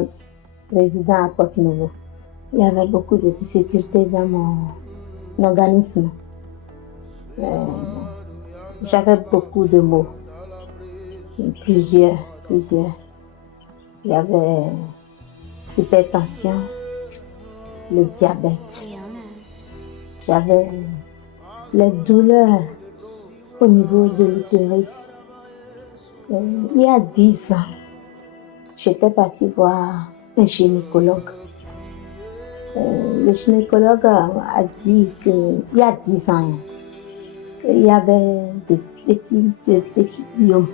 Ambroise, résident à Porte-Nouveau. Il y avait beaucoup de difficultés dans mon organisme. J'avais beaucoup de maux, plusieurs. Il y avait l'hypertension, le diabète. J'avais les douleurs au niveau de l'utérus. Il y a 10 ans, j'étais partie voir un gynécologue. Le gynécologue a dit qu'il y a 10 ans, qu'il y avait de petits myomes.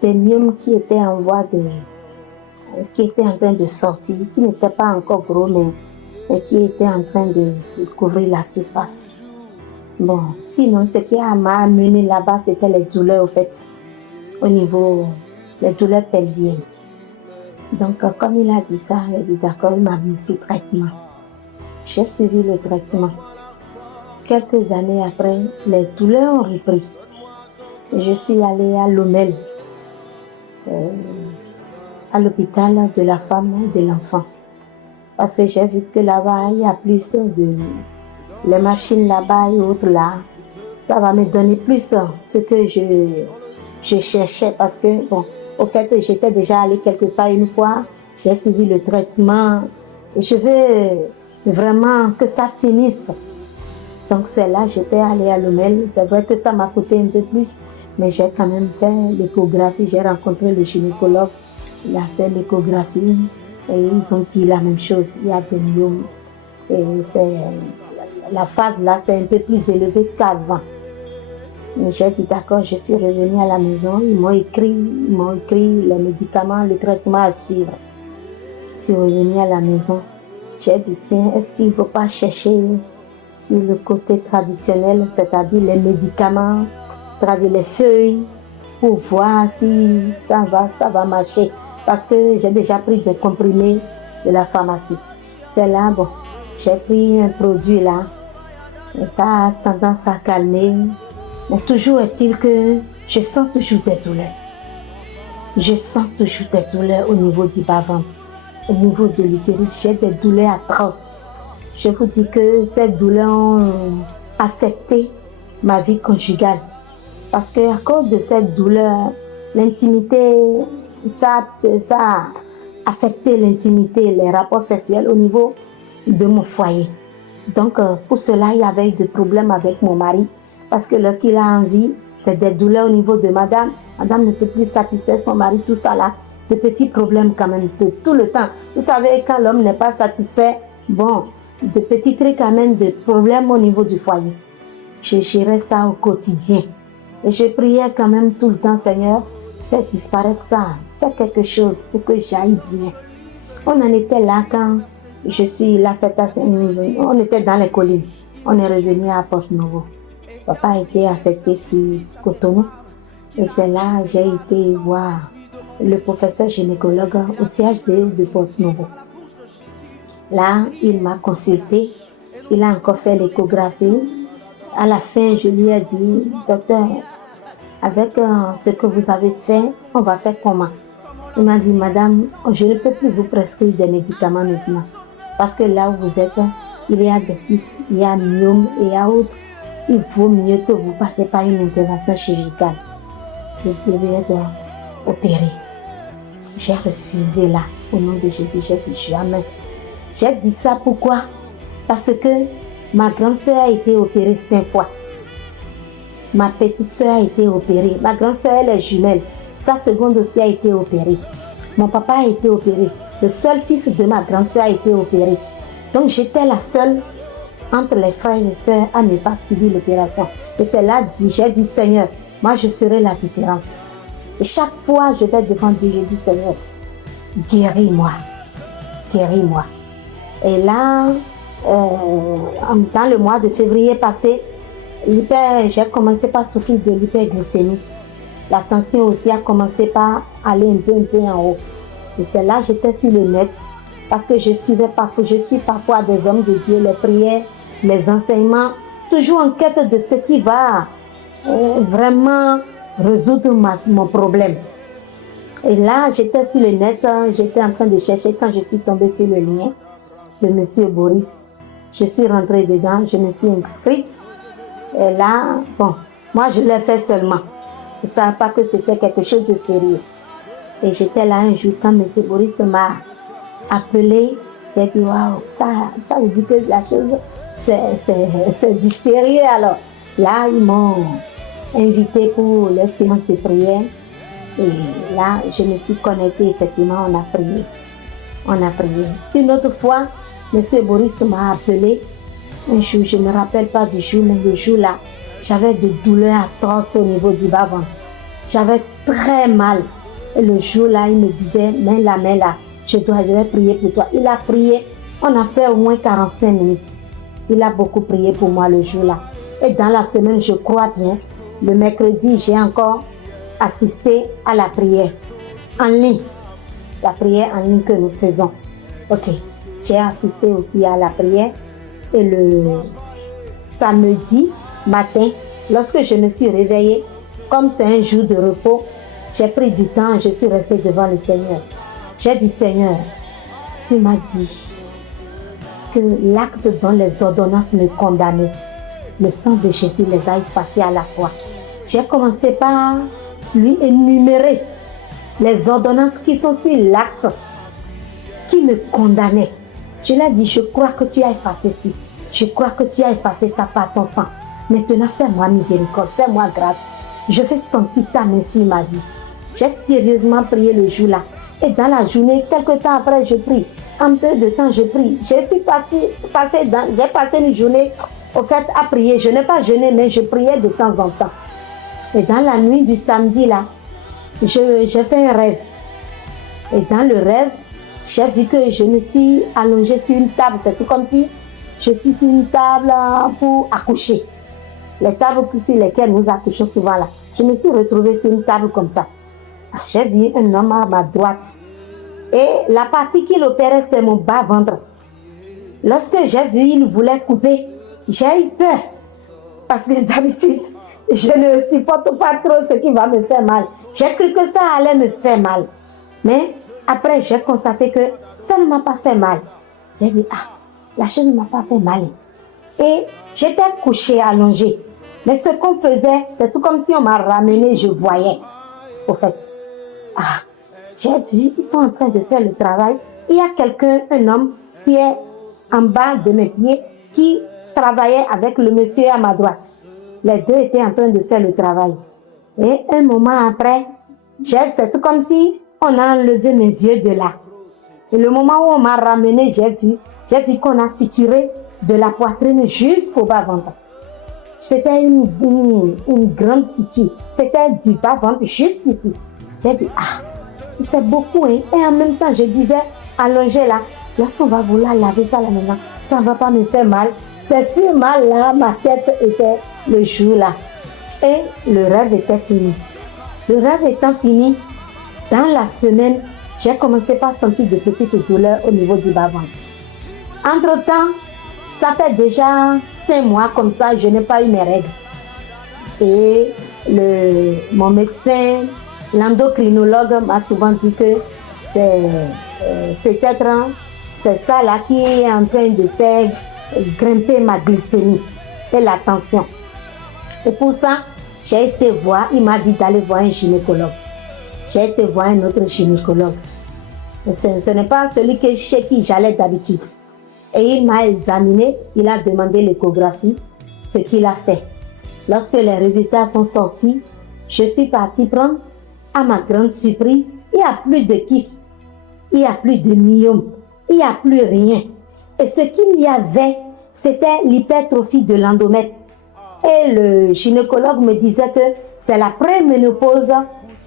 Des myomes qui étaient en train de sortir, qui n'étaient pas encore gros, mais qui étaient en train de couvrir la surface. Bon, sinon, ce qui m'a amené là-bas, c'était les douleurs, au fait, au niveau des douleurs pelviennes. Donc, comme il a dit ça, il a dit d'accord, il m'a mis sous traitement. J'ai suivi le traitement. Quelques années après, les douleurs ont repris. Je suis allée à Lomel, à l'hôpital de la femme et de l'enfant. Parce que j'ai vu que là-bas, il y a plus de... Les machines là-bas et autres là, ça va me donner plus ce que je cherchais. Parce que, bon, au fait, j'étais déjà allée quelque part une fois, j'ai suivi le traitement. Et je veux vraiment que ça finisse. Donc c'est là, j'étais allée à Lomel. C'est vrai que ça m'a coûté un peu plus, mais j'ai quand même fait l'échographie. J'ai rencontré le gynécologue, il a fait l'échographie et ils ont dit la même chose. Il y a des myomes et la phase là, c'est un peu plus élevée qu'avant. J'ai dit d'accord, je suis revenue à la maison. Ils m'ont écrit les médicaments, le traitement à suivre. Je suis revenue à la maison. J'ai dit tiens, est-ce qu'il ne faut pas chercher sur le côté traditionnel, c'est-à-dire les médicaments, les feuilles, pour voir si ça va marcher. Parce que j'ai déjà pris des comprimés de la pharmacie. C'est là, bon, j'ai pris un produit là, et ça a tendance à calmer. Mais toujours est-il que je sens toujours des douleurs. Je sens toujours des douleurs au niveau du bas-ventre, au niveau de l'utérus. J'ai des douleurs atroces. Je vous dis que ces douleurs ont affecté ma vie conjugale. Parce qu'à cause de cette douleur, l'intimité, ça a affecté l'intimité, les rapports sexuels au niveau de mon foyer. Donc, pour cela, il y avait eu des problèmes avec mon mari. Parce que lorsqu'il a envie, c'est des douleurs au niveau de madame. Madame ne peut plus satisfaire son mari, tout ça là. De petits problèmes quand même, tout le temps. Vous savez, quand l'homme n'est pas satisfait, bon, de petits trucs amènent des problèmes au niveau du foyer. Je gérais ça au quotidien. Et je priais quand même tout le temps, Seigneur, fais disparaître ça, fais quelque chose pour que j'aille bien. On en était là quand je suis la fête, on était dans les collines. On est revenu à Porte-Nouveau. Papa a été affecté sur Cotonou. Et c'est là que j'ai été voir le professeur gynécologue au CHD de Porte-Nouveau. Là, il m'a consulté. Il a encore fait l'échographie. À la fin, je lui ai dit, docteur, avec ce que vous avez fait, on va faire comment? Il m'a dit, madame, je ne peux plus vous prescrire des médicaments maintenant. Parce que là où vous êtes, il y a des kysts, il y a myome et il y a autres. Il vaut mieux que vous passiez par une intervention chirurgicale. Vous devez être opéré. J'ai refusé là. Au nom de Jésus, j'ai dit jamais. J'ai dit ça pourquoi? Parce que ma grande soeur a été opérée 5 fois. Ma petite soeur a été opérée. Ma grande soeur, elle est jumelle. Sa seconde aussi a été opérée. Mon papa a été opéré. Le seul fils de ma grande soeur a été opéré. Donc j'étais la seule entre les frères et sœurs à ne pas subir l'opération. Et c'est là que j'ai dit, Seigneur, moi je ferai la différence. Et chaque fois je vais devant Dieu, je dis, Seigneur, guéris-moi. Guéris-moi. Et là, dans le mois de février passé, j'ai commencé par souffrir de l'hyperglycémie. La tension aussi a commencé par aller un peu en haut. Et c'est là que j'étais sur le net. Parce que je suis parfois des hommes de Dieu, les prières, les enseignements, toujours en quête de ce qui va vraiment résoudre mon problème. Et là, j'étais sur le net, j'étais en train de chercher quand je suis tombée sur le lien de M. Boris. Je suis rentrée dedans, je me suis inscrite. Et là, bon, moi je l'ai fait seulement. Je ne savais pas que c'était quelque chose de sérieux. Et j'étais là un jour quand M. Boris m'a appelé. J'ai dit, waouh, ça veut dire que la chose, c'est du sérieux alors. Là, ils m'ont invité pour les séances de prière. Et là, je me suis connectée, effectivement, on a prié. On a prié. Une autre fois, M. Boris m'a appelé. Un jour, je ne me rappelle pas du jour, mais le jour-là, j'avais de douleurs atroces au niveau du bas-ventre. J'avais très mal. Et le jour-là, il me disait, mets là, je vais prier pour toi. Il a prié. On a fait au moins 45 minutes. Il a beaucoup prié pour moi le jour-là. Et dans la semaine, je crois bien, le mercredi, j'ai encore assisté à la prière en ligne. La prière en ligne que nous faisons. Ok. J'ai assisté aussi à la prière. Et le samedi matin, lorsque je me suis réveillée, comme c'est un jour de repos, j'ai pris du temps et je suis restée devant le Seigneur. J'ai dit, Seigneur, tu m'as dit que l'acte dont les ordonnances me condamnaient, le sang de Jésus les a effacés à la fois. J'ai commencé par lui énumérer les ordonnances qui sont sur l'acte qui me condamnait. Je lui ai dit, je crois que tu as effacé ci. Je crois que tu as effacé ça par ton sang. Maintenant, fais-moi miséricorde, fais-moi grâce. Je vais sentir ta main sur ma vie. J'ai sérieusement prié le jour-là. Et dans la journée, quelques temps après, je prie. Un peu de temps, je prie. J'ai passé une journée, au fait, à prier. Je n'ai pas jeûné, mais je priais de temps en temps. Et dans la nuit du samedi, là, j'ai fait un rêve. Et dans le rêve, j'ai vu que je me suis allongée sur une table. C'est tout comme si je suis sur une table pour accoucher. Les tables sur lesquelles nous accouchons souvent là. Je me suis retrouvée sur une table comme ça. J'ai vu un homme à ma droite. Et la partie qu'il opérait, c'est mon bas-ventre. Lorsque j'ai vu, il voulait couper. J'ai eu peur. Parce que d'habitude, je ne supporte pas trop ce qui va me faire mal. J'ai cru que ça allait me faire mal. Mais après, j'ai constaté que ça ne m'a pas fait mal. J'ai dit, la chose ne m'a pas fait mal. Et j'étais couchée, allongée. Mais ce qu'on faisait, c'est tout comme si on m'a ramené, je voyais. Au fait, j'ai vu, ils sont en train de faire le travail. Il y a quelqu'un, un homme, qui est en bas de mes pieds, qui travaillait avec le monsieur à ma droite. Les deux étaient en train de faire le travail. Et un moment après, c'est tout comme si on a enlevé mes yeux de là. Et le moment où on m'a ramené, j'ai vu qu'on a suturé de la poitrine jusqu'au bas-ventre. C'était une grande suture. C'était du bas-ventre jusqu'ici. J'ai dit, c'est beaucoup. Hein? Et en même temps, je disais, allongé là, lorsqu'on va vouloir laver ça là maintenant, ça ne va pas me faire mal. C'est sûr, mal là, ma tête était le jour là. Et le rêve était fini. Le rêve étant fini, dans la semaine, j'ai commencé par sentir de petites douleurs au niveau du bas-ventre. Entre-temps, ça fait déjà 5 mois comme ça, je n'ai pas eu mes règles. Et mon médecin, l'endocrinologue m'a souvent dit que c'est peut-être c'est ça là qui est en train de faire grimper ma glycémie et la tension. Et pour ça, j'ai été voir, il m'a dit d'aller voir un gynécologue. J'ai été voir un autre gynécologue. Mais ce n'est pas celui chez qui j'allais d'habitude. Et il m'a examiné, il a demandé l'échographie, ce qu'il a fait. Lorsque les résultats sont sortis, je suis partie prendre, à ma grande surprise, il n'y a plus de kyste, il n'y a plus de myome, il n'y a plus rien. Et ce qu'il y avait, c'était l'hypertrophie de l'endomètre. Et le gynécologue me disait que c'est la préménopause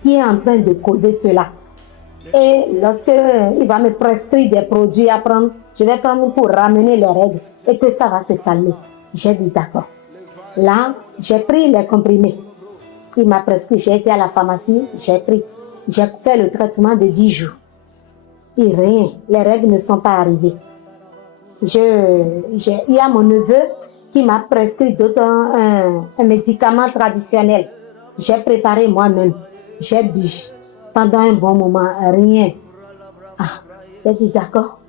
qui est en train de causer cela. Et lorsqu'il va me prescrire des produits à prendre, je vais prendre pour ramener les règles et que ça va se calmer. J'ai dit d'accord. Là, j'ai pris les comprimés. Il m'a prescrit, j'ai été à la pharmacie, j'ai pris. J'ai fait le traitement de 10 jours. Et rien, les règles ne sont pas arrivées. Il y a mon neveu qui m'a prescrit un médicament traditionnel. J'ai préparé moi-même, j'ai bu. pendant un bon moment, rien. Ah, j'ai dit d'accord.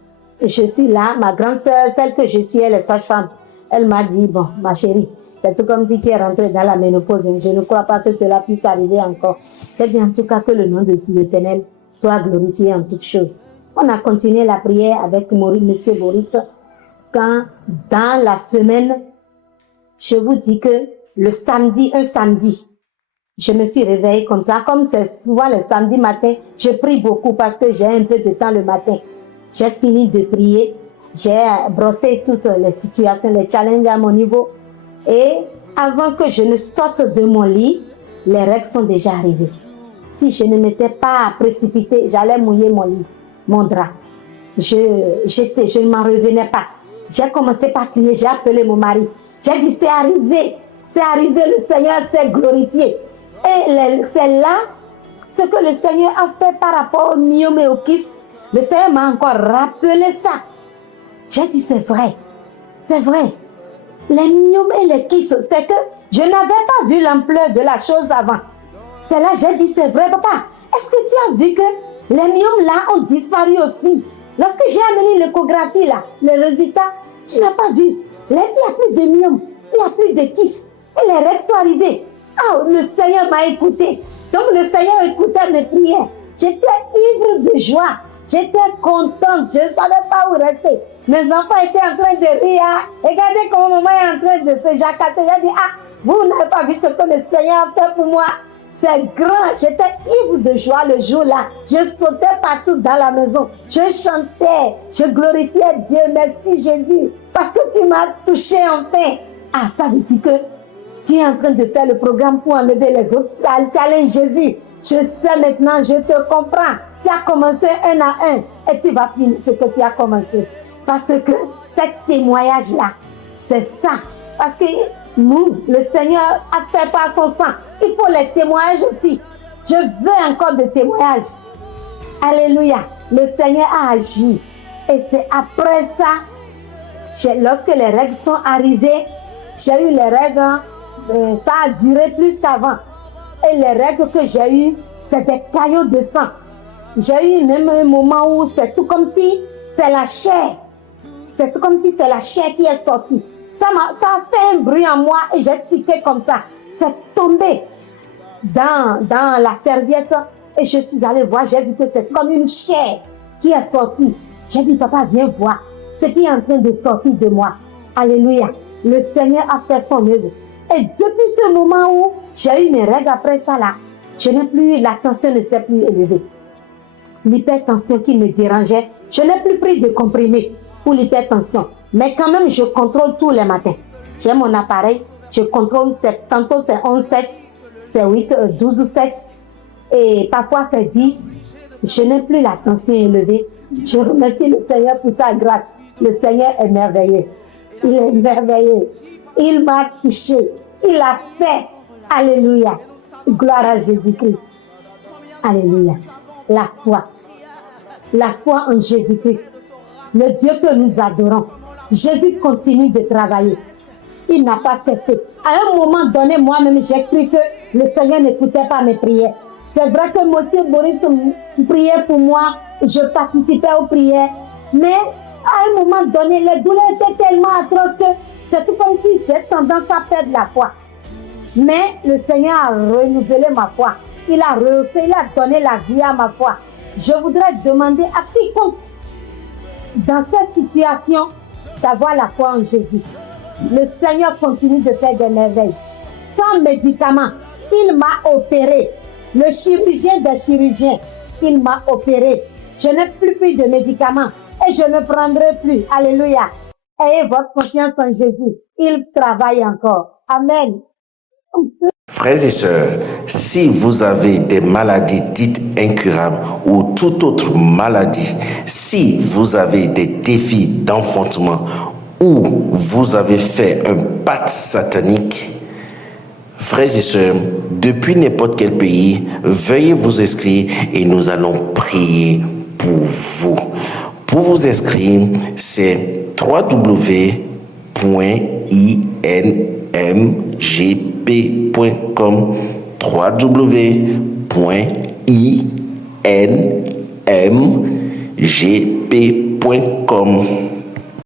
Je suis là, ma grande sœur, celle que je suis, elle est sage-femme. Elle m'a dit, bon, ma chérie, c'est tout comme si tu es rentrée dans la ménopause. Je ne crois pas que cela puisse arriver encore. J'ai dit en tout cas que le nom de l'Éternel soit glorifié en toutes choses. On a continué la prière avec Monsieur Boris. Quand, dans la semaine, je vous dis que le samedi, un samedi, je me suis réveillée comme ça. Comme c'est souvent le samedi matin, je prie beaucoup parce que j'ai un peu de temps le matin. J'ai fini de prier. J'ai brossé toutes les situations, les challenges à mon niveau. Et avant que je ne sorte de mon lit, les règles sont déjà arrivées. Si je ne m'étais pas précipitée, j'allais mouiller mon lit, mon drap. Je ne m'en revenais pas. J'ai commencé par crier, j'ai appelé mon mari. J'ai dit, c'est arrivé, le Seigneur s'est glorifié. Et c'est là ce que le Seigneur a fait par rapport au myome et au kyste. Le Seigneur m'a encore rappelé ça. J'ai dit, c'est vrai. Les myomes et les kystes, c'est que je n'avais pas vu l'ampleur de la chose avant. C'est là j'ai dit, c'est vrai, papa. Est-ce que tu as vu que les myomes là ont disparu aussi? Lorsque j'ai amené l'échographie là, les résultats, tu n'as pas vu. Il n'y a plus de myomes, il n'y a plus de kystes. Et les règles sont arrivées. Ah, le Seigneur m'a écouté. Donc le Seigneur écoutait mes prières. J'étais ivre de joie. J'étais contente. Je ne savais pas où rester. Mes enfants étaient en train de rire. Regardez comment maman est en train de se jacasser. J'ai dit, ah, vous n'avez pas vu ce que le Seigneur a fait pour moi. C'est grand. J'étais ivre de joie le jour-là. Je sautais partout dans la maison. Je chantais. Je glorifiais Dieu. Merci Jésus. Parce que tu m'as touché enfin. Ah, ça veut dire que tu es en train de faire le programme pour enlever les autres challenges, Jésus. Je sais maintenant, je te comprends. Tu as commencé un à un et tu vas finir ce que tu as commencé. Parce que ce témoignage-là, c'est ça. Parce que nous, le Seigneur a fait par son sang. Il faut les témoignages aussi. Je veux encore des témoignages. Alléluia. Le Seigneur a agi. Et c'est après ça, lorsque les règles sont arrivées, j'ai eu les règles, ça a duré plus qu'avant. Et les règles que j'ai eues, c'est des caillots de sang. J'ai eu même un moment où c'est tout comme si c'est la chair. C'est tout comme si c'est la chair qui est sortie. Ça a fait un bruit en moi et j'ai tiqué comme ça. C'est tombé dans la serviette et je suis allée voir. J'ai vu que c'est comme une chair qui est sortie. J'ai dit, papa, viens voir ce qui est en train de sortir de moi. Alléluia. Le Seigneur a fait son œuvre. Et depuis ce moment où j'ai eu mes règles après ça là, je n'ai plus, la tension ne s'est plus élevée. L'hypertension qui me dérangeait, je n'ai plus pris de comprimés pour l'hypertension. Mais quand même, je contrôle tous les matins. J'ai mon appareil, je contrôle, tantôt c'est 11,7, c'est 12,7 et parfois c'est 10. Je n'ai plus la tension élevée. Je remercie le Seigneur pour sa grâce. Le Seigneur est merveilleux. Il est merveilleux. Il m'a touché. Il a fait. Alléluia. Gloire à Jésus-Christ. Alléluia. La foi. La foi en Jésus-Christ. Le Dieu que nous adorons. Jésus continue de travailler. Il n'a pas cessé. À un moment donné, moi-même, j'ai cru que le Seigneur n'écoutait pas mes prières. C'est vrai que M. Boris priait pour moi. Je participais aux prières. Mais à un moment donné, les douleurs étaient tellement atroces que c'est tout comme si j'ai tendance à perdre la foi. Mais le Seigneur a renouvelé ma foi. Il a rehaussé, il a donné la vie à ma foi. Je voudrais demander à quiconque dans cette situation d'avoir la foi en Jésus. Le Seigneur continue de faire des merveilles. Sans médicaments, il m'a opéré. Le chirurgien des chirurgiens, il m'a opéré. Je n'ai plus pris de médicaments et je ne prendrai plus. Alléluia. Ayez votre confiance en Jésus. Il travaille encore. Amen. Frères et sœurs, si vous avez des maladies dites incurables ou toute autre maladie, si vous avez des défis d'enfantement ou vous avez fait un pacte satanique, frères et sœurs, depuis n'importe quel pays, veuillez vous inscrire et nous allons prier pour vous. Pour vous inscrire, c'est www.inmgp.com, www.inmgp.com. nmgp.com.